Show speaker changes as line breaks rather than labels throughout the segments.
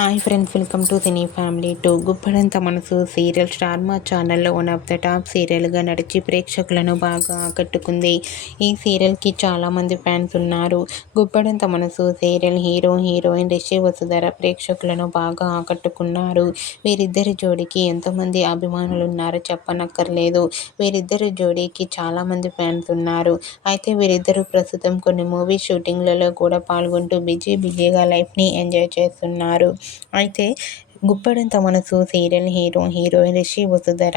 Hi friends welcome to cine family two. Guppedantha Manasu serial star మా ఛానల్లో one of the top సీరియల్గా నడిచి ప్రేక్షకులను బాగా ఆకట్టుకుంది. ఈ సీరియల్కి చాలామంది ఫ్యాన్స్ ఉన్నారు. Guppedantha Manasu serial hero heroine Rishi Vasudhara ప్రేక్షకులను బాగా ఆకట్టుకున్నారు. వీరిద్దరి జోడికి ఎంతమంది అభిమానులు ఉన్నారో చెప్పనక్కర్లేదు. వీరిద్దరి జోడీకి చాలామంది ఫ్యాన్స్ ఉన్నారు. అయితే వీరిద్దరూ ప్రస్తుతం కొన్ని మూవీ షూటింగ్లలో కూడా పాల్గొంటూ బిజీ బిజీగా లైఫ్ని ఎంజాయ్ చేస్తున్నారు. అయితే Guppedantha Manasu serial hero heroine Rishi Vasudhara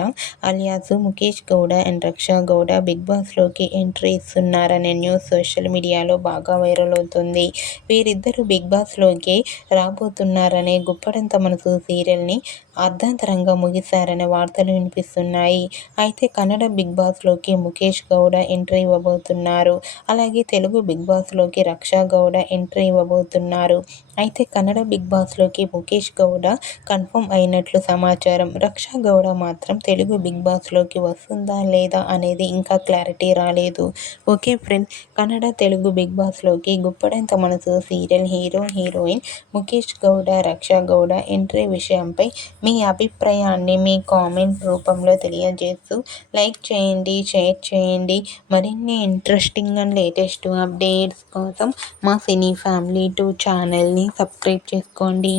alias Mukesh Gowda and Raksha Gowda big బాస్లోకి entry ఇస్తున్నారనే న్యూస్ సోషల్ మీడియాలో బాగా వైరల్ అవుతుంది. వీరిద్దరూ బిగ్ బాస్లోకి రాబోతున్నారనే గుప్పడంత మనసు సీరియల్ని అర్ధాంతరంగా ముగిశారనే వార్తలు వినిపిస్తున్నాయి. అయితే కన్నడ బిగ్ బాస్లోకి ముఖేష్ గౌడ ఎంట్రీ ఇవ్వబోతున్నారు. అలాగే తెలుగు బిగ్ బాస్లోకి రక్షా గౌడ ఎంట్రీ ఇవ్వబోతున్నారు. అయితే కన్నడ బిగ్ బాస్లోకి ముఖేష్ గౌడ కన్ఫర్మ్ అయినట్లు సమాచారం. రక్షా గౌడ మాత్రం తెలుగు బిగ్ బాస్లోకి వస్తుందా లేదా అనేది ఇంకా క్లారిటీ రాలేదు. Okay friends Kannada Telugu Bigg బాస్లోకి Guppedantha Manasu serial hero heroine Mukesh Gowda Raksha Gowda entry విషయంపై మీ అభిప్రాయాన్ని మీ కామెంట్ రూపంలో తెలియజేస్తూ లైక్ చేయండి షేర్ చేయండి. మరిన్ని ఇంట్రెస్టింగ్ అండ్ లేటెస్ట్ అప్డేట్స్ కోసం మా సినీ ఫ్యామిలీ టూ ఛానల్ని సబ్స్క్రైబ్ చేసుకోండి.